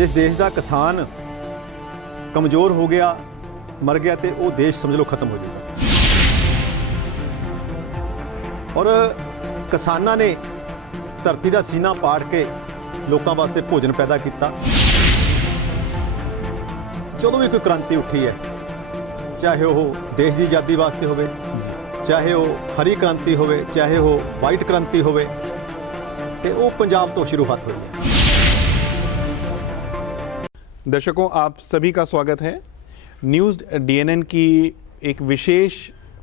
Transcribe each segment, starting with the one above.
जिस देश का किसान कमज़ोर हो गया, मर गया, तो वो देश समझ लो खत्म हो जाएगा। और किसानां ने धरती का सीना पाड़ के लोगों वास्ते भोजन पैदा किया। जो भी कोई क्रांति उठी है, चाहे वो देश की आज़ादी वास्ते होवे, चाहे वो हरी क्रांति होवे, चाहे वो वाइट क्रांति होवे, ते वो पंजाब तो शुरुआत हुई है। दर्शकों, आप सभी का स्वागत है। न्यूज़ डीएनएन की एक विशेष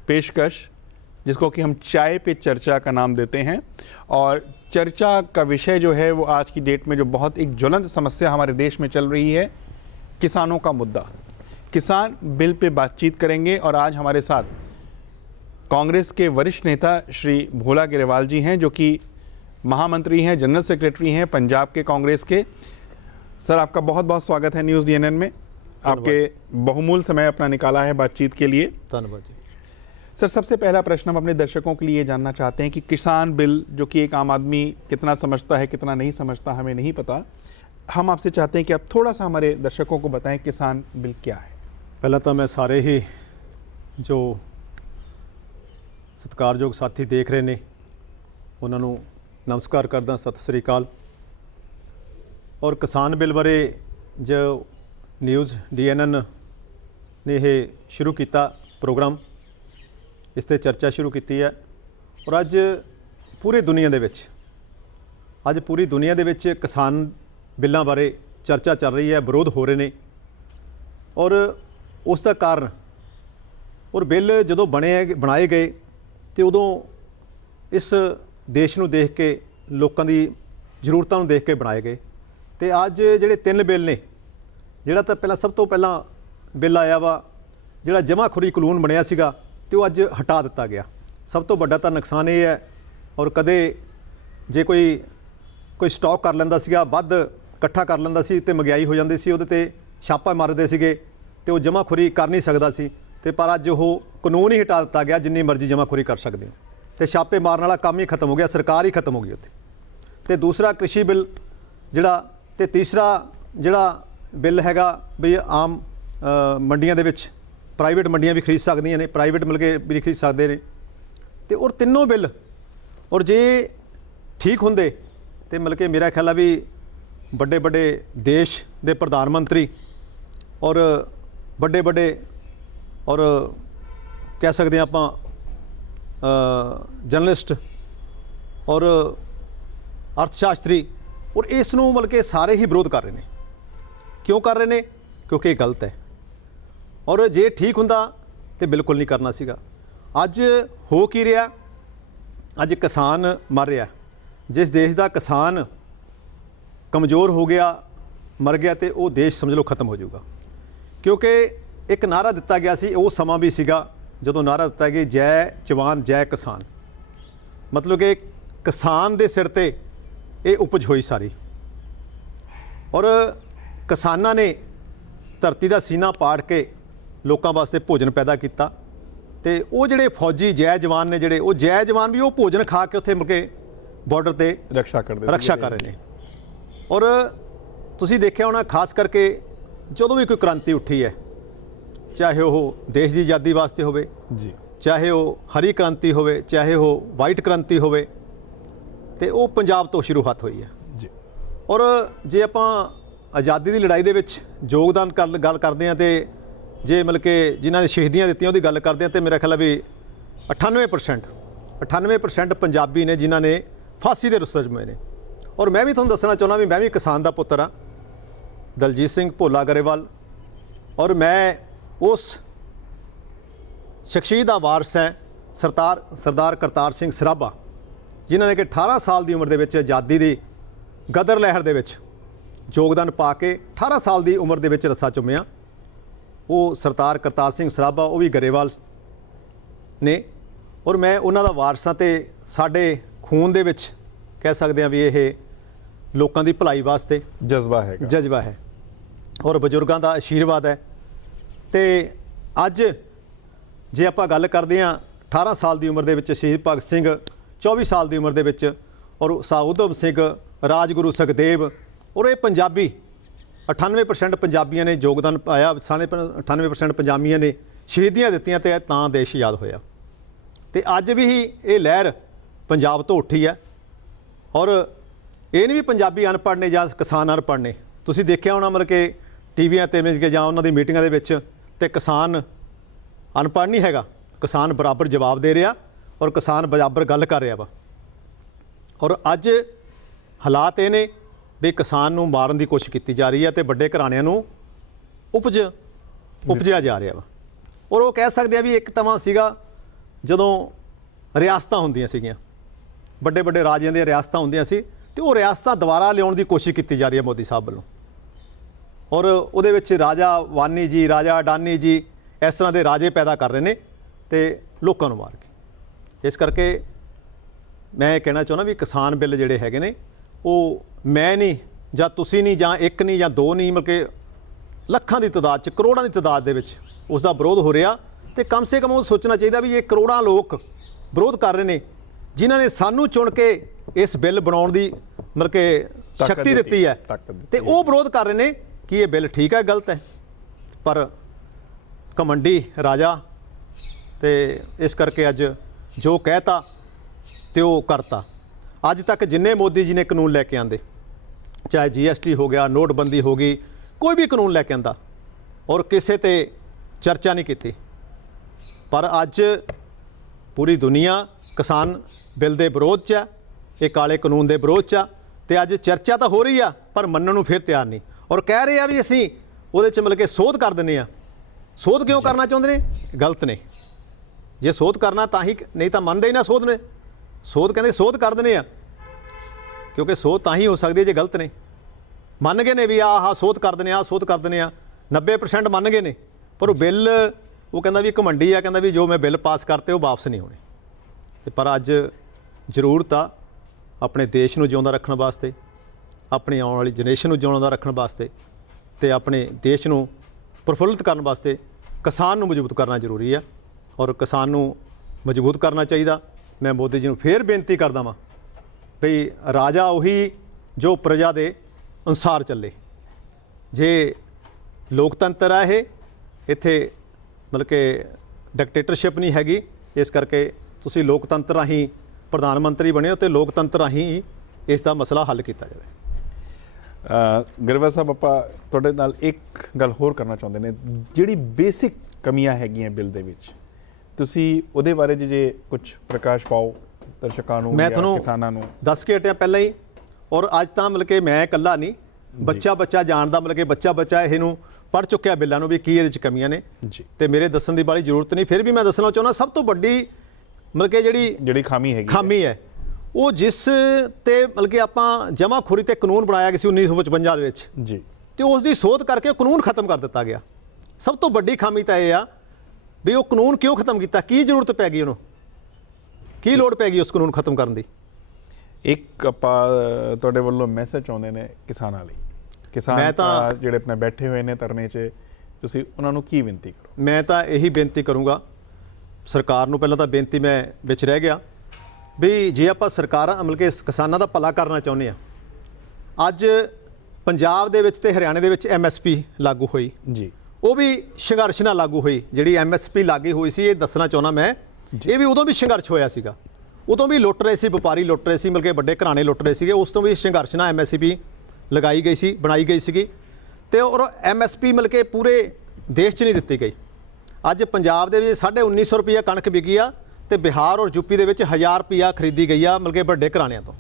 पेशकश जिसको कि हम चाय पे चर्चा का नाम देते हैं, और चर्चा का विषय जो है वो आज की डेट में जो बहुत एक ज्वलंत समस्या हमारे देश में चल रही है, किसानों का मुद्दा। किसान बिल पे बातचीत करेंगे और आज हमारे साथ कांग्रेस के वरिष्ठ नेता श्री भोला गिरेवाल जी हैं, जो कि महामंत्री हैं, जनरल सेक्रेटरी हैं पंजाब के कांग्रेस के। सर, आपका बहुत बहुत स्वागत है न्यूज़ डीएनएन में। आपके बहुमूल्य समय अपना निकाला है बातचीत के लिए, धन्यवाद जी। सर, सबसे पहला प्रश्न हम अपने दर्शकों के लिए जानना चाहते हैं कि किसान बिल, जो कि एक आम आदमी कितना समझता है कितना नहीं समझता हमें नहीं पता, हम आपसे चाहते हैं कि आप थोड़ा सा हमारे दर्शकों को बताएं किसान बिल क्या है। पहला तो मैं सारे ही जो सत्कारयोग साथी देख रहे ने उन्होंने नमस्कार करदा, सत श्री अकाल। और किसान बिल बारे जो न्यूज़ डीएनएन ने यह शुरू किया प्रोग्राम, इस ते चर्चा शुरू की है। और अज पूरी दुनिया दे विच पूरी दुनिया दे विच किसान बिलों बारे चर्चा चल रही है, विरोध हो रहे ने। और उसका कारण, और बिल जदों बनाए गए तो उदों इस देश नूं देख के, लोगों की जरूरतों नूं देख के बनाए गए। तो अज जिहड़े 3 बिल ने, जिहड़ा तो पहला सब तो पहला बिल आया वा जिहड़ा जमाखोरी कानून बनिया सीगा, तो अज हटा दिता गया। सब तो वड्डा तो नुकसान ये है, और कदे जे कोई स्टॉक कर लैंदा सीगा, वध इकट्ठा कर लैंदा सी ते महंगाई हो जाती सी, उहदे ते छापा मारदे सीगे ते वो जमाखोरी कर नहीं सकदा सी। ते पर अज वो कानून ही हटा दिता गया, जिन्नी मर्जी जमाखोरी कर सकते हो, तो छापे मारन वाला काम ही खत्म हो गया, सरकार ही खत्म हो गई उत्थे। ते दूसरा कृषि बिल जिहड़ा, ते तीसरा जिहड़ा बिल हैगा भी आम मंडियां दे विच प्राइवेट मंडियां भी खरीद सकदियां ने, प्राइवेट मिल के भी खरीद सकते हैं। तो और तीनों बिल और जे ठीक होंदे तो मिल के मेरा ख्याल है भी बड़े बड़े देश के प्रधानमंत्री और बड़े बड़े और कह सकते हैं आप जर्नलिस्ट और अर्थशास्त्री और इसनूं मिल के सारे ही विरोध कर रहे हैं। क्यों कर रहे हैं? क्योंकि गलत है। और जे ठीक हुंदा तो बिल्कुल नहीं करना सीगा। अज हो की रहा, अज किसान मर रहा। जिस देश का किसान कमज़ोर हो गया, मर गया, तो वो देश समझ लो खत्म हो जाऊगा। क्योंकि एक नारा दिता गया सी, वो समा भी सीगा जदों नारा दिता गया जय जवान जय किसान, मतलब कि किसान दे सिर ते ये उपज हुई सारी। और किसानां ने धरती का सीना पाड़ के लोगों वास्ते भोजन पैदा किया। तो वो जिहड़े फौजी जय जवान ने, जिहड़े वो जय जवान भी वो भोजन खा के उत्थे मुड़ के बॉर्डर ते रक्षा कर रहे हैं। और तुसीं देखिया होना, खास करके जो भी कोई क्रांति उठी है, चाहे वो देश की आज़ादी वास्ते होवे जी, चाहे वो हरी क्रांति होवे, चाहे वो वाइट क्रांति होवे, तो वो पंजाब तो शुरुआत हुई है जी। और जे आपां आज़ादी की लड़ाई दे विच योगदान गल करते हैं, तो जे मतलब कि जिन्हों ने शहीदियाँ दित्तियां उहदी गल करते हैं, तो मेरा ख्याल है भी 98% पंजाबी ने जिन्हों ने फांसी के रुस्से जमे ने। और मैं भी तुहानूं दसना चाहुंदा भी मैं भी किसान का पुत्र हाँ, दलजीत सिंह भोला गरेवाल। और मैं उस शख्सियत का वारस है सरदार करतार सिंह सराभा, जिन्होंने कि 18 साल की उम्र के आज़ादी की गदर लहर के योगदान पा के 18 साल की उम्र के रस्सा चुमिया। वो सरदार करतार सिंह सराभा, वो भी गरेवाल ने। और मैं उन्हों का वारस हाँ, तो साढ़े खून दे विच कह सकते हैं भी ये लोगों की भलाई वास्ते जज्बा है और बजुर्गों का आशीर्वाद है। तो अज जे आप गल करते हैं 18 साल की उम्र के शहीद भगत सिंह, 24 साल की उम्र के और सा उधम सिंह, राजगुरु सुखदेव और ये पंजाबी 98% ਪੰਜਾਬੀਆਂ ਨੇ ਯੋਗਦਾਨ ਪਾਇਆ, 98% ਪੰਜਾਬੀਆਂ ਨੇ ਸ਼ਹੀਦੀਆਂ ਦਿੱਤੀਆਂ ਤੇ ਤਾਂ ਦੇਸ਼ ਆਜ਼ਾਦ ਹੋਇਆ। ਤੇ ਅੱਜ ਵੀ ਇਹ ਲਹਿਰ ਪੰਜਾਬ ਤੋਂ ਉੱਠੀ ਹੈ। ਔਰ ਇਹ ਨਹੀਂ ਵੀ ਪੰਜਾਬੀ ਅਨਪੜ੍ਹ ਨੇ ਜਾਂ ਕਿਸਾਨ ਅਨਪੜ੍ਹ ਨੇ। ਤੁਸੀਂ ਦੇਖਿਆ ਹੋਣਾ ਮਤਲਬ ਕਿ ਟੀਵੀਆਂ 'ਤੇ ਮਿਲ ਕੇ ਜਾਂ ਉਹਨਾਂ ਦੀ ਮੀਟਿੰਗਾਂ ਦੇ ਵਿੱਚ, ਤੇ ਕਿਸਾਨ ਅਨਪੜ੍ਹ ਨਹੀਂ ਹੈਗਾ, ਕਿਸਾਨ ਬਰਾਬਰ ਜਵਾਬ ਦੇ ਰਿਹਾ ਔਰ ਕਿਸਾਨ ਬਰਾਬਰ ਗੱਲ ਕਰ ਰਿਹਾ ਵਾ। ਔਰ ਅੱਜ ਹਾਲਾਤ ਇਹ ਨੇ ਵੀ ਕਿਸਾਨ ਨੂੰ ਮਾਰਨ ਦੀ ਕੋਸ਼ਿਸ਼ ਕੀਤੀ ਜਾ ਰਹੀ ਹੈ ਤੇ ਵੱਡੇ ਘਰਾਣਿਆਂ ਨੂੰ ਉਪਜਿਆ ਜਾ ਰਿਹਾ ਵਾ। ਔਰ ਉਹ ਕਹਿ ਸਕਦੇ ਆ ਵੀ ਇੱਕ ਟਾਈਮ ਸੀਗਾ ਜਦੋਂ ਰਿਆਸਤਾਂ ਹੁੰਦੀਆਂ ਸੀਗੀਆਂ, ਵੱਡੇ ਵੱਡੇ ਰਾਜਿਆਂ ਦੀਆਂ ਰਿਆਸਤਾਂ ਹੁੰਦੀਆਂ ਸੀ, ਤੇ ਉਹ ਰਿਆਸਤਾਂ ਦੁਬਾਰਾ ਲਿਆਉਣ ਦੀ ਕੋਸ਼ਿਸ਼ ਕੀਤੀ ਜਾ ਰਹੀ ਹੈ ਮੋਦੀ ਸਾਹਿਬ ਵੱਲੋਂ। ਔਰ ਉਹਦੇ ਵਿੱਚ ਰਾਜਾ ਵਾਨੀ ਜੀ, ਰਾਜਾ ਅਡਾਨੀ ਜੀ ਇਸ ਤਰ੍ਹਾਂ ਦੇ ਰਾਜੇ ਪੈਦਾ ਕਰ ਰਹੇ ਨੇ ਤੇ ਲੋਕਾਂ ਨੂੰ ਮਾਰ ਕੇ। ਇਸ ਕਰਕੇ ਮੈਂ ਇਹ ਕਹਿਣਾ ਚਾਹੁੰਦਾ ਵੀ ਕਿਸਾਨ ਬਿੱਲ ਜਿਹੜੇ ਹੈਗੇ ਨੇ ਉਹ ਮੈਂ ਨਹੀਂ ਜਾਂ ਤੁਸੀਂ ਨਹੀਂ ਜਾਂ ਇੱਕ ਨਹੀਂ ਜਾਂ ਦੋ ਨਹੀਂ, ਮਤਲਬ ਕਿ ਲੱਖਾਂ ਦੀ ਤਾਦਾਦ 'ਚ, ਕਰੋੜਾਂ ਦੀ ਤਾਦਾਦ ਦੇ ਵਿੱਚ ਉਸ ਦਾ ਵਿਰੋਧ ਹੋ ਰਿਹਾ। ਤੇ ਕਮ ਸੇ ਕਮ ਉਹ ਸੋਚਣਾ ਚਾਹੀਦਾ ਵੀ ਇਹ ਕਰੋੜਾਂ ਲੋਕ ਵਿਰੋਧ ਕਰ ਰਹੇ ਨੇ ਜਿਨ੍ਹਾਂ ਨੇ ਸਾਨੂੰ ਚੁਣ ਕੇ ਇਸ ਬਿੱਲ ਬਣਾਉਣ ਦੀ ਮਤਲਬ ਕਿ ਸ਼ਕਤੀ ਦਿੱਤੀ ਹੈ, ਤੇ ਉਹ ਵਿਰੋਧ ਕਰ ਰਹੇ ਨੇ ਕਿ ਇਹ ਬਿੱਲ ਠੀਕ ਹੈ ਗਲਤ ਹੈ। ਪਰ ਘਮੰਡੀ ਰਾਜਾ, ਤੇ ਇਸ ਕਰਕੇ ਅੱਜ ਜੋ ਕਹਿਤਾ ਤੇ ਉਹ ਕਰਤਾ। ਅੱਜ ਤੱਕ ਜਿੰਨੇ ਮੋਦੀ ਜੀ ਨੇ ਕਾਨੂੰਨ ਲੈ ਕੇ ਆਂਦੇ, ਚਾਹੇ GST ਹੋ ਗਿਆ, ਨੋਟਬੰਦੀ ਹੋ ਗਈ, ਕੋਈ ਵੀ ਕਾਨੂੰਨ ਲੈ ਕੇ ਆਂਦਾ ਔਰ ਕਿਸੇ ਤੇ ਚਰਚਾ ਨਹੀਂ ਕੀਤੀ। ਪਰ ਅੱਜ ਪੂਰੀ ਦੁਨੀਆ ਕਿਸਾਨ ਬਿੱਲ ਦੇ ਵਿਰੋਧ 'ਚ ਹੈ, ਇਹ ਕਾਲੇ ਕਾਨੂੰਨ ਦੇ ਵਿਰੋਧ 'ਚ ਆ। ਤੇ ਅੱਜ ਚਰਚਾ ਤਾਂ ਹੋ ਰਹੀ ਆ ਪਰ ਮੰਨਣ ਨੂੰ ਫਿਰ ਤਿਆਰ ਨਹੀਂ, ਔਰ ਕਹਿ ਰਹੇ ਆ ਵੀ ਅਸੀਂ ਉਹਦੇ 'ਚ ਮਤਲਬ ਕਿ ਸੋਧ ਕਰ ਦਿੰਦੇ ਆ। ਸੋਧ ਕਿਉਂ ਕਰਨਾ ਚਾਹੁੰਦੇ ਨੇ? ਗਲਤ ਨੇ। ਜੇ ਸੋਧ ਕਰਨਾ ਤਾਂ ਹੀ, ਨਹੀਂ ਤਾਂ ਮੰਨਦੇ ਹੀ ਨਾ ਸੋਧ ਨੇ। ਸੋਧ ਕਹਿੰਦੇ ਸੋਧ ਕਰ ਦਿੰਦੇ ਆ, ਕਿਉਂਕਿ ਸੋਧ ਤਾਂ ਹੀ ਹੋ ਸਕਦੀ ਹੈ ਜੇ ਗਲਤ ਨੇ। ਮੰਨ ਗਏ ਨੇ ਵੀ ਆਹ ਸੋਧ ਕਰ ਦਿੰਦੇ ਆ, ਸੋਧ ਕਰ ਦਿੰਦੇ ਆ, 90% ਮੰਨ ਗਏ ਨੇ। ਪਰ ਉਹ ਬਿੱਲ, ਉਹ ਕਹਿੰਦਾ ਵੀ ਘਮੰਡੀ ਆ, ਕਹਿੰਦਾ ਵੀ ਜੋ ਮੈਂ ਬਿੱਲ ਪਾਸ ਕਰਤੇ ਉਹ ਵਾਪਸ ਨਹੀਂ ਹੋਣੇ। ਤੇ ਪਰ ਅੱਜ ਜ਼ਰੂਰਤ ਆ ਆਪਣੇ ਦੇਸ਼ ਨੂੰ ਜਿਉਂਦਾ ਰੱਖਣ ਵਾਸਤੇ, ਆਪਣੀ ਆਉਣ ਵਾਲੀ ਜਨਰੇਸ਼ਨ ਨੂੰ ਜਿਉਂਦਾ ਰੱਖਣ ਵਾਸਤੇ, ਤੇ ਆਪਣੇ ਦੇਸ਼ ਨੂੰ ਪ੍ਰਫੁੱਲਿਤ ਕਰਨ ਵਾਸਤੇ ਕਿਸਾਨ ਨੂੰ ਮਜ਼ਬੂਤ ਕਰਨਾ ਜ਼ਰੂਰੀ ਆ। ਔਰ ਕਿਸਾਨ ਨੂੰ ਮਜ਼ਬੂਤ ਕਰਨਾ ਚਾਹੀਦਾ। ਮੈਂ ਮੋਦੀ ਜੀ ਨੂੰ ਫੇਰ ਬੇਨਤੀ ਕਰਦਾ ਵਾਂ ਵੀ ਰਾਜਾ ਉਹੀ ਜੋ ਪ੍ਰਜਾ ਦੇ ਅਨੁਸਾਰ ਚੱਲੇ। ਜੇ ਲੋਕਤੰਤਰ ਆ ਇਹ, ਇੱਥੇ ਮਤਲਬ ਕਿ ਡਿਕਟੇਟਰਸ਼ਿਪ ਨਹੀਂ ਹੈਗੀ। ਇਸ ਕਰਕੇ ਤੁਸੀਂ ਲੋਕਤੰਤਰ ਰਾਹੀਂ ਪ੍ਰਧਾਨ ਮੰਤਰੀ ਬਣੇ ਹੋ ਤੇ ਲੋਕਤੰਤਰ ਰਾਹੀਂ ਇਸ ਦਾ ਮਸਲਾ ਹੱਲ ਕੀਤਾ ਜਾਵੇ। ਗਰੇਵਾਲ ਸਾਹਿਬ, ਆਪਾਂ ਤੁਹਾਡੇ ਨਾਲ ਇੱਕ ਗੱਲ ਹੋਰ ਕਰਨਾ ਚਾਹੁੰਦੇ ਨੇ। ਜਿਹੜੀ ਬੇਸਿਕ ਕਮੀਆਂ ਹੈਗੀਆਂ ਬਿੱਲ ਦੇ ਵਿੱਚ, ਤੁਸੀਂ ਉਹਦੇ ਬਾਰੇ ਜੇ ਕੁਝ ਪ੍ਰਕਾਸ਼ ਪਾਓ ਦਰਸ਼ਕਾਂ ਨੂੰ, ਮੈਂ ਤੁਹਾਨੂੰ ਕਿਸਾਨਾਂ ਨੂੰ। ਦੱਸ ਕੇ ਹਟਿਆ ਪਹਿਲਾਂ ਹੀ। ਔਰ ਅੱਜ ਤਾਂ ਮਤਲਬ ਕਿ ਮੈਂ ਇਕੱਲਾ ਨਹੀਂ, ਬੱਚਾ ਜਾਣਦਾ, ਮਤਲਬ ਕਿ ਬੱਚਾ ਇਹਨੂੰ ਪੜ੍ਹ ਚੁੱਕਿਆ ਬਿੱਲਾਂ ਨੂੰ ਵੀ ਕੀ ਇਹਦੇ 'ਚ ਕਮੀਆਂ ਨੇ ਜੀ। ਤੇ ਮੇਰੇ ਦੱਸਣ ਦੀ ਬਾਲੀ ਜ਼ਰੂਰਤ ਨਹੀਂ, ਫਿਰ ਵੀ ਮੈਂ ਦੱਸਣਾ ਚਾਹੁੰਦਾ ਸਭ ਤੋਂ ਵੱਡੀ ਮਤਲਬ ਕਿ ਜਿਹੜੀ ਖਾਮੀ ਹੈ ਉਹ ਜਿਸ ਤੇ ਮਤਲਬ ਕਿ ਆਪਾਂ ਜਮਾਖੋਰੀ ਤੇ ਕਾਨੂੰਨ ਬਣਾਇਆ ਗਿਆ ਸੀ 1955 ਦੇ ਵਿੱਚ ਜੀ, ਤੇ ਉਸ ਦੀ ਸੋਧ ਕਰਕੇ ਉਹ ਕਾਨੂੰਨ ਖਤਮ ਕਰ ਦਿੱਤਾ ਗਿਆ। ਸਭ ਤੋਂ ਵੱਡੀ ਖਾਮੀ ਤਾਂ ਇਹ ਆ ਵੀ ਉਹ ਕਾਨੂੰਨ ਕਿਉਂ ਖਤਮ ਕੀਤਾ, ਕੀ ਜ਼ਰੂਰਤ ਪੈ ਗਈ ਉਹਨੂੰ, ਕੀ ਲੋੜ ਪੈ ਗਈ ਉਸ ਕਾਨੂੰਨ ਖਤਮ ਕਰਨ ਦੀ। ਇੱਕ ਆਪਾਂ ਤੁਹਾਡੇ ਵੱਲੋਂ ਮੈਸੇਜ ਚਾਹੁੰਦੇ ਨੇ ਕਿਸਾਨਾਂ ਲਈ। ਕਿਸਾਨ ਤਾਂ ਜਿਹੜੇ ਆਪਣੇ ਬੈਠੇ ਹੋਏ ਨੇ ਧਰਨੇ 'ਚ, ਤੁਸੀਂ ਉਹਨਾਂ ਨੂੰ ਕੀ ਬੇਨਤੀ ਕਰੋ? ਮੈਂ ਤਾਂ ਇਹੀ ਬੇਨਤੀ ਕਰੂੰਗਾ ਸਰਕਾਰ ਨੂੰ। ਪਹਿਲਾਂ ਤਾਂ ਬੇਨਤੀ ਮੈਂ ਵਿੱਚ ਰਹਿ ਗਿਆ ਵੀ ਜੇ ਆਪਾਂ ਸਰਕਾਰਾਂ ਮਤਲਬ ਕਿ ਕਿਸਾਨਾਂ ਦਾ ਭਲਾ ਕਰਨਾ ਚਾਹੁੰਦੇ ਆ, ਅੱਜ ਪੰਜਾਬ ਦੇ ਵਿੱਚ ਤੇ ਹਰਿਆਣੇ ਦੇ ਵਿੱਚ MSP ਲਾਗੂ ਹੋਈ ਜੀ, ਉਹ ਵੀ ਸੰਘਰਸ਼ ਨਾਲ ਲਾਗੂ ਹੋਈ। ਜਿਹੜੀ MSP ਲਾਗੀ ਹੋਈ ਸੀ, ਇਹ ਦੱਸਣਾ ਚਾਹੁੰਦਾ ਮੈਂ, ਇਹ ਵੀ ਉਦੋਂ ਵੀ ਸੰਘਰਸ਼ ਹੋਇਆ ਸੀਗਾ। ਉਦੋਂ ਵੀ ਲੁੱਟ ਰਹੇ ਸੀ, ਵਪਾਰੀ ਲੁੱਟ ਰਹੇ ਸੀ, ਮਤਲਬ ਕਿ ਵੱਡੇ ਘਰਾਣੇ ਲੁੱਟ ਰਹੇ ਸੀਗੇ। ਉਸ ਤੋਂ ਵੀ ਸੰਘਰਸ਼ ਨਾਲ MSP ਲਗਾਈ ਗਈ ਸੀ, ਬਣਾਈ ਗਈ ਸੀਗੀ। ਤੇ ਔਰ MSP ਮਤਲਬ ਕਿ ਪੂਰੇ ਦੇਸ਼ 'ਚ ਨਹੀਂ ਦਿੱਤੀ ਗਈ। ਅੱਜ ਪੰਜਾਬ ਦੇ ਵਿੱਚ 1950 ਰੁਪਈਆ ਕਣਕ ਵਿਕੀ ਆ, ਤੇ ਬਿਹਾਰ ਔਰ ਯੂਪੀ ਦੇ ਵਿੱਚ 1000 ਰੁਪਈਆ ਖਰੀਦੀ ਗਈ ਆ, ਮਤਲਬ ਕਿ ਵੱਡੇ ਘਰਾਣਿਆਂ ਤੋਂ।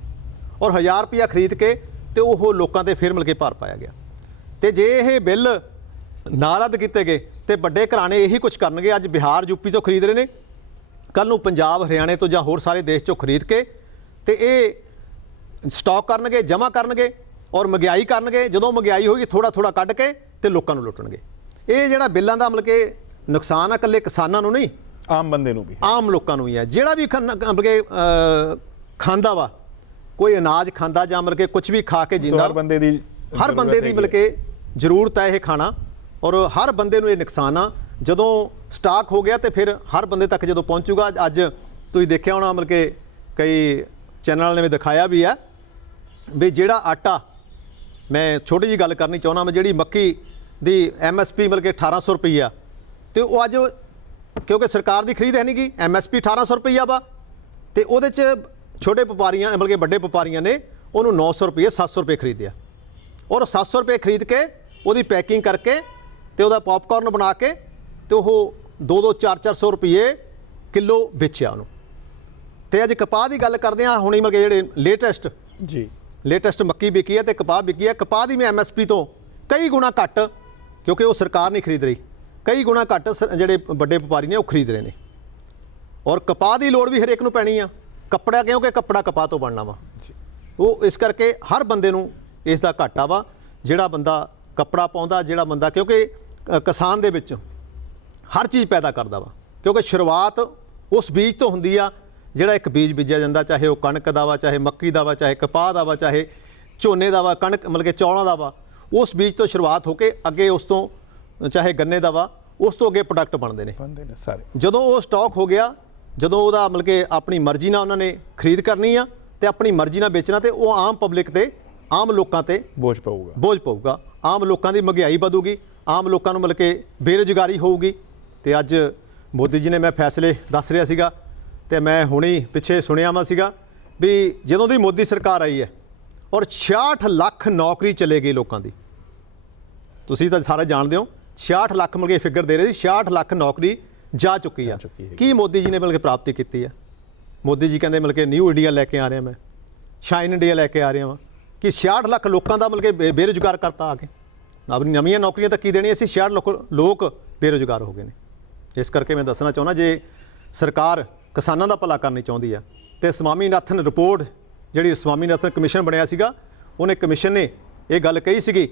ਔਰ 1000 ਰੁਪਈਆ ਖਰੀਦ ਕੇ ਤੇ ਉਹ ਲੋਕਾਂ ਤੇ ਫਿਰ ਮਤਲਬ ਕਿ ਭਾਰ ਪਾਇਆ ਗਿਆ। ਤੇ ਜੇ ਇਹ ਬਿੱਲ ਨਾ ਰੱਦ ਕੀਤੇ ਗਏ ਤੇ ਵੱਡੇ ਘਰਾਣੇ ਇਹੀ ਕੁਝ ਕਰਨਗੇ। ਅੱਜ ਬਿਹਾਰ ਯੂਪੀ ਤੋਂ ਖਰੀਦ ਰਹੇ ਨੇ, ਕੱਲ੍ਹ ਨੂੰ ਪੰਜਾਬ ਹਰਿਆਣੇ ਤੋਂ ਜਾਂ ਹੋਰ ਸਾਰੇ ਦੇਸ਼ 'ਚੋਂ ਖਰੀਦ ਕੇ ਤੇ ਇਹ ਸਟਾਕ ਕਰਨਗੇ, ਜਮ੍ਹਾਂ ਕਰਨਗੇ ਔਰ ਮਹਿੰਗਾਈ ਕਰਨਗੇ। ਜਦੋਂ ਮਹਿੰਗਾਈ ਹੋਏਗੀ ਥੋੜਾ ਕੱਢ ਕੇ ਤੇ ਲੋਕਾਂ ਨੂੰ ਲੁੱਟਣਗੇ। ਇਹ ਜਿਹੜਾ ਬਿੱਲਾਂ ਦਾ ਮਤਲਬ ਕਿ ਨੁਕਸਾਨ ਆ ਇਕੱਲੇ ਕਿਸਾਨਾਂ ਨੂੰ ਨਹੀਂ, ਆਮ ਬੰਦੇ ਨੂੰ ਵੀ, ਆਮ ਲੋਕਾਂ ਨੂੰ ਵੀ ਹੈ। ਜਿਹੜਾ ਵੀ ਮਤਲਬ ਕਿ ਖਾਂਦਾ ਵਾ, ਕੋਈ ਅਨਾਜ ਖਾਂਦਾ ਜਾਂ ਮਤਲਬ ਕਿ ਕੁਝ ਵੀ ਖਾ ਕੇ ਜਿੰਦਾ, ਹਰ ਬੰਦੇ ਦੀ ਮਤਲਬ ਕਿ ਜ਼ਰੂਰਤ ਹੈ ਇਹ ਖਾਣਾ, ਔਰ ਹਰ ਬੰਦੇ ਨੂੰ ਇਹ ਨੁਕਸਾਨ ਆ। ਜਦੋਂ ਸਟਾਕ ਹੋ ਗਿਆ ਤੇ ਫਿਰ ਹਰ ਬੰਦੇ ਤੱਕ ਜਦੋਂ ਪਹੁੰਚੂਗਾ। ਅੱਜ ਤੁਸੀਂ ਦੇਖਿਆ ਹੋਣਾ ਮਤਲਬ ਕਿ ਕਈ ਚੈਨਲ ਨੇ ਵੀ ਦਿਖਾਇਆ ਵੀ ਹੈ ਵੀ ਜਿਹੜਾ ਆਟਾ मैं छोटी जी गल करनी चाहुंदा मैं जिहड़ी मक्की दी MSP मतलब कि 1800 रुपया तो वो अज क्योंकि सरकार की खरीद है नहीं गी MSP 1800 रुपया वा तो वो छोटे व्यापारियों मतलब कि बड़े व्यापारियों ने उन्होंने 900 रुपये 700 रुपये खरीदिया और 700 रुपये खरीद के वो पैकिंग करके तो वह पॉपकॉर्न बना के तो वो 2-2 400 रुपये किलो बेचिया उन्होंने। तो अज कपाह की गल करते हैं हुणे मतलब कि जिहड़े लेटेस्ट जी लेटेस्ट मक्की विकी है तो कपाह विकी है। कपाह की मैं MSP तो कई गुणा घट क्योंकि वो सरकार नहीं खरीद रही कई गुणा घट ਜਿਹੜੇ ਵੱਡੇ ਵਪਾਰੀ ਨੇ ਉਹ ਖਰੀਦ ਰਹੇ ਨੇ ਔਰ ਕਪਾਹ ਦੀ ਲੋੜ ਵੀ ਹਰੇਕ ਨੂੰ ਪੈਣੀ ਆ ਕੱਪੜਾ ਕਿਉਂਕਿ ਕੱਪੜਾ ਕਪਾਹ ਤੋਂ ਬਣਨਾ ਵਾ ਉਹ ਇਸ ਕਰਕੇ ਹਰ ਬੰਦੇ ਨੂੰ ਇਸ ਦਾ ਘਾਟਾ ਵਾ ਜਿਹੜਾ ਬੰਦਾ ਕੱਪੜਾ ਪਾਉਂਦਾ ਜਿਹੜਾ ਬੰਦਾ ਕਿਉਂਕਿ ਕਿਸਾਨ ਦੇ ਵਿੱਚ ਹਰ ਚੀਜ਼ ਪੈਦਾ ਕਰਦਾ ਵਾ ਕਿਉਂਕਿ ਸ਼ੁਰੂਆਤ ਉਸ ਬੀਜ ਤੋਂ ਹੁੰਦੀ ਆ ਜਿਹੜਾ ਇੱਕ ਬੀਜ ਬੀਜਿਆ ਜਾਂਦਾ ਚਾਹੇ ਉਹ ਕਣਕ ਦਾ ਵਾ ਚਾਹੇ ਮੱਕੀ ਦਾ ਵਾ ਚਾਹੇ ਕਪਾਹ ਦਾ ਵਾ ਚਾਹੇ ਝੋਨੇ ਦਾ ਵਾ ਕਣਕ ਮਤਲਬ ਕਿ ਚੌਲਾਂ ਦਾ ਵਾ ਉਸ ਬੀਜ ਤੋਂ ਸ਼ੁਰੂਆਤ ਹੋ ਕੇ ਅੱਗੇ ਉਸ ਤੋਂ ਚਾਹੇ ਗੰਨੇ ਦਾ ਵਾ ਉਸ ਤੋਂ ਅੱਗੇ ਪ੍ਰੋਡਕਟ ਬਣਦੇ ਨੇ ਸਾਰੇ ਜਦੋਂ ਉਹ ਸਟਾਕ ਹੋ ਗਿਆ ਜਦੋਂ ਉਹਦਾ ਮਤਲਬ ਕਿ ਆਪਣੀ ਮਰਜ਼ੀ ਨਾਲ ਉਹਨਾਂ ਨੇ ਖਰੀਦ ਕਰਨੀ ਆ ਤੇ ਆਪਣੀ ਮਰਜ਼ੀ ਨਾਲ ਵੇਚਣਾ ਤੇ ਉਹ ਆਮ ਪਬਲਿਕ ਤੇ ਆਮ ਲੋਕਾਂ ਤੇ ਬੋਝ ਪਊਗਾ ਆਮ ਲੋਕਾਂ ਦੀ ਮਹਿੰਗਾਈ ਵਧੂਗੀ ਆਮ ਲੋਕਾਂ ਨੂੰ ਮਤਲਬ ਕਿ ਬੇਰੁਜ਼ਗਾਰੀ ਹੋਊਗੀ ਤੇ ਅੱਜ ਮੋਦੀ ਜੀ ਨੇ ਮੈਂ ਫੈਸਲੇ ਦੱਸ ਰਿਹਾ ਸੀਗਾ ਤੇ ਮੈਂ ਹੁਣੀ ਪਿੱਛੇ ਸੁਣਿਆ ਵਾ ਸੀਗਾ ਵੀ ਜਦੋਂ ਦੀ ਮੋਦੀ ਸਰਕਾਰ ਆਈ ਹੈ ਔਰ 66 ਲੱਖ ਨੌਕਰੀ ਚਲੇ ਗਈ ਲੋਕਾਂ ਦੀ ਤੁਸੀਂ ਤਾਂ ਸਾਰੇ ਜਾਣਦੇ ਹੋ 66 ਲੱਖ ਮਤਲਬ ਕਿ ਫਿਗਰ ਦੇ ਰਹੇ ਸੀ 66 ਲੱਖ ਨੌਕਰੀ ਜਾ ਚੁੱਕੀ ਆ ਕੀ ਮੋਦੀ ਜੀ ਨੇ ਮਤਲਬ ਕਿ ਪ੍ਰਾਪਤੀ ਕੀਤੀ ਹੈ ਮੋਦੀ ਜੀ ਕਹਿੰਦੇ ਮਤਲਬ ਕਿ ਨਿਊ ਇੰਡੀਆ ਲੈ ਕੇ ਆ ਰਿਹਾ ਮੈਂ ਸ਼ਾਈਨ ਇੰਡੀਆ ਲੈ ਕੇ ਆ ਰਿਹਾ ਵਾਂ ਕਿ 66 ਲੱਖ ਲੋਕਾਂ ਦਾ ਮਤਲਬ ਕਿ ਬੇਰੁਜ਼ਗਾਰ ਕਰਤਾ ਆ ਕੇ ਆਪਣੀ ਨਵੀਆਂ ਨੌਕਰੀਆਂ ਤਾਂ ਕੀ ਦੇਣੀਆਂ ਸੀ 66 ਲੱਖ ਲੋਕ ਬੇਰੁਜ਼ਗਾਰ ਹੋ ਗਏ ਨੇ ਇਸ ਕਰਕੇ ਮੈਂ ਦੱਸਣਾ ਚਾਹੁੰਦਾ ਜੇ ਸਰਕਾਰ ਕਿਸਾਨਾਂ ਦਾ ਭਲਾ ਕਰਨੀ ਚਾਹੁੰਦੀ ਆ ਤੇ ਸਵਾਮੀਨਾਥਨ ਰਿਪੋਰਟ ਜਿਹੜੀ ਸਵਾਮੀਨਾਥਨ ਕਮਿਸ਼ਨ ਬਣਿਆ ਸੀਗਾ ਉਹਨੇ ਕਮਿਸ਼ਨ ਨੇ ਇਹ ਗੱਲ ਕਹੀ ਸੀਗੀ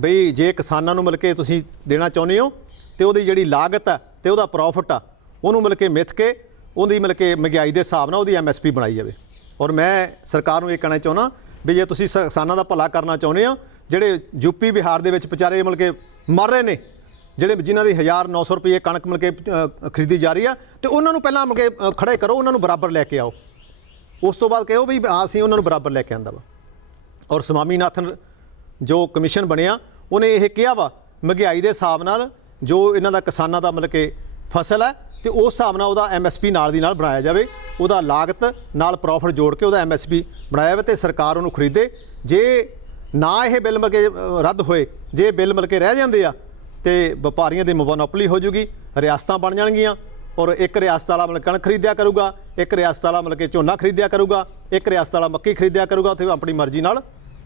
ਬਈ ਜੇ ਕਿਸਾਨਾਂ ਨੂੰ ਮਿਲ ਕੇ ਤੁਸੀਂ ਦੇਣਾ ਚਾਹੁੰਦੇ ਹੋ ਤੇ ਉਹਦੀ ਜਿਹੜੀ ਲਾਗਤ ਹੈ ਤੇ ਉਹਦਾ ਪ੍ਰੋਫਿਟ ਆ ਉਹਨੂੰ ਮਿਲ ਕੇ ਮਿੱਥ ਕੇ ਉਹਦੀ ਮਿਲ ਕੇ ਮਹਿੰਗਾਈ ਦੇ ਹਿਸਾਬ ਨਾਲ ਉਹਦੀ MSP ਬਣਾਈ ਜਾਵੇ ਔਰ ਮੈਂ ਸਰਕਾਰ ਨੂੰ ਇਹ ਕਹਿਣਾ ਚਾਹੁੰਦਾ ਵੀ ਜੇ ਤੁਸੀਂ ਕਿਸਾਨਾਂ ਦਾ ਭਲਾ ਕਰਨਾ ਚਾਹੁੰਦੇ ਹੋ ਜਿਹੜੇ ਯੂਪੀ ਬਿਹਾਰ ਦੇ ਵਿੱਚ ਵਿਚਾਰੇ ਮਿਲ ਕੇ ਮਰ ਰਹੇ ਨੇ ਜਿਹੜੇ ਜਿਨ੍ਹਾਂ ਦੀ 1900 ਰੁਪਏ ਕਣਕ ਮਿਲ ਕੇ ਖਰੀਦੀ ਜਾ ਰਹੀ ਆ ਤੇ ਉਹਨਾਂ ਨੂੰ ਪਹਿਲਾਂ ਮਿਲ ਕੇ ਖੜੇ ਕਰੋ ਉਹਨਾਂ ਨੂੰ ਬਰਾਬਰ ਲੈ ਕੇ ਆਓ ਉਸ ਤੋਂ ਬਾਅਦ ਕਹੋ ਵੀ ਅਸੀਂ ਉਹਨਾਂ ਨੂੰ ਬਰਾਬਰ ਲੈ ਕੇ ਆਂਦਾ ਵਾ ਔਰ ਸਵਾਮੀਨਾਥਨ ਜੋ ਕਮਿਸ਼ਨ ਬਣਿਆ ਉਹਨੇ ਇਹ ਕਿਹਾ ਵਾ ਮਹਿੰਗਾਈ ਦੇ ਹਿਸਾਬ ਨਾਲ ਜੋ ਇਹਨਾਂ ਦਾ ਕਿਸਾਨਾਂ ਦਾ ਮਤਲਬ ਕਿ ਫਸਲ ਹੈ ਤੇ ਉਸ ਹਿਸਾਬ ਨਾਲ ਉਹਦਾ MSP ਨਾਲ ਦੀ ਨਾਲ ਬਣਾਇਆ ਜਾਵੇ ਉਹਦਾ ਲਾਗਤ ਨਾਲ ਪ੍ਰੋਫਿਟ ਜੋੜ ਕੇ ਉਹਦਾ MSP ਬਣਾਇਆ ਜਾਵੇ ਤੇ ਸਰਕਾਰ ਉਹਨੂੰ ਖਰੀਦੇ ਜੇ ਨਾ ਇਹ ਬਿੱਲ ਮਿਲ ਕੇ ਰੱਦ ਹੋਏ ਜੇ ਬਿੱਲ ਮਿਲ ਕੇ ਰਹਿ ਜਾਂਦੇ ਆ ਤੇ ਵਪਾਰੀਆਂ ਦੀ ਮੋਨੋਪੋਲੀ ਹੋ ਜੂਗੀ ਰਿਆਸਤਾਂ ਬਣ ਜਾਣਗੀਆਂ ਔਰ ਇੱਕ ਰਿਆਸਤ ਵਾਲਾ ਮਤਲਬ ਕਣਕ ਖਰੀਦਿਆ ਕਰੂਗਾ ਇੱਕ ਰਿਆਸਤ ਵਾਲਾ ਮਤਲਬ ਕਿ ਝੋਨਾ ਖਰੀਦਿਆ ਕਰੂਗਾ ਇੱਕ ਰਿਆਸਤ ਵਾਲਾ ਮੱਕੀ ਖਰੀਦਿਆ ਕਰੂਗਾ ਉੱਥੇ ਆਪਣੀ ਮਰਜ਼ੀ ਨਾਲ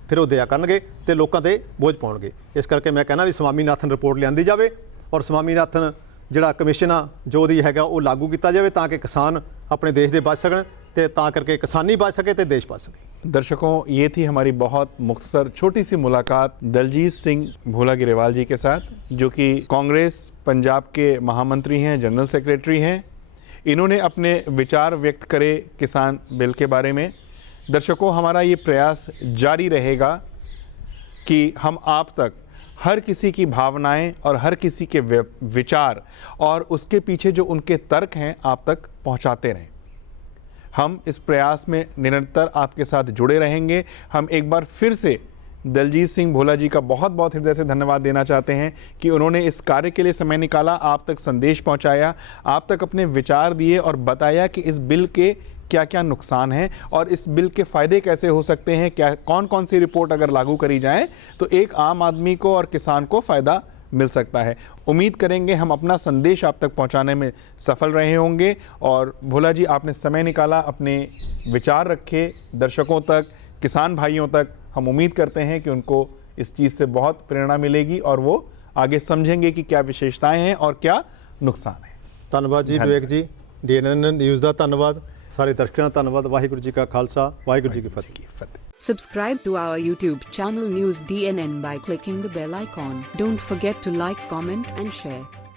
ਫਿਰ ਉਹ ਦਿਆ ਕਰਨਗੇ ਤੇ ਲੋਕਾਂ ਤੇ ਬੋਝ ਪਾਉਣਗੇ ਇਸ ਕਰਕੇ ਮੈਂ ਕਹਿੰਦਾ ਵੀ ਸਵਾਮੀਨਾਥਨ ਰਿਪੋਰਟ ਲਿਆਂਦੀ ਜਾਵੇ ਔਰ ਸਵਾਮੀਨਾਥਨ ਜਿਹੜਾ ਕਮਿਸ਼ਨ ਆ ਜੋ ਉਹਦੀ ਹੈਗਾ ਉਹ ਲਾਗੂ ਕੀਤਾ ਜਾਵੇ ਤਾਂ ਕਿ ਕਿਸਾਨ ਆਪਣੇ ਦੇਸ਼ ਦੇ ਬਚ ਸਕਣ ਤੇ ਤਾਂ ਕਰਕੇ किसानी बच सके तो देश बच सके। दर्शकों, ये थी हमारी बहुत मुख्तसर छोटी सी मुलाकात दलजीत सिंह भोला गिरेवाल जी के साथ, जो कि कांग्रेस पंजाब के महामंत्री हैं, जनरल सेक्रेटरी हैं। इन्होंने अपने विचार व्यक्त करे किसान बिल के बारे में। दर्शकों, हमारा ये प्रयास जारी रहेगा कि हम आप तक हर किसी की भावनाएं और हर किसी के विचार और उसके पीछे जो उनके तर्क हैं आप तक पहुंचाते रहें। हम इस प्रयास में निरंतर आपके साथ जुड़े रहेंगे। हम एक बार फिर से दलजीत सिंह भोला जी का बहुत बहुत हृदय से धन्यवाद देना चाहते हैं कि उन्होंने इस कार्य के लिए समय निकाला, आप तक संदेश पहुंचाया, आप तक अपने विचार दिए और बताया कि इस बिल के क्या क्या नुकसान हैं और इस बिल के फ़ायदे कैसे हो सकते हैं, क्या कौन कौन सी रिपोर्ट अगर लागू करी जाए तो एक आम आदमी को और किसान को फ़ायदा मिल सकता है। उम्मीद करेंगे हम अपना संदेश आप तक पहुंचाने में सफल रहे होंगे। और भोला जी, आपने समय निकाला, अपने विचार रखे दर्शकों तक, किसान भाइयों तक। हम उम्मीद करते हैं कि उनको इस चीज़ से बहुत प्रेरणा मिलेगी और वो आगे समझेंगे कि क्या विशेषताएं हैं और क्या नुकसान है। धन्यवाद जी विवेक जी, DNN न्यूज़ का धन्यवाद, सारे दर्शकों का धन्यवाद। वाहिगुरू जी का खालसा, वाहिगुरू जी की फतेह। Subscribe to our YouTube channel News DNN by clicking the bell icon. Don't forget to like, comment and share.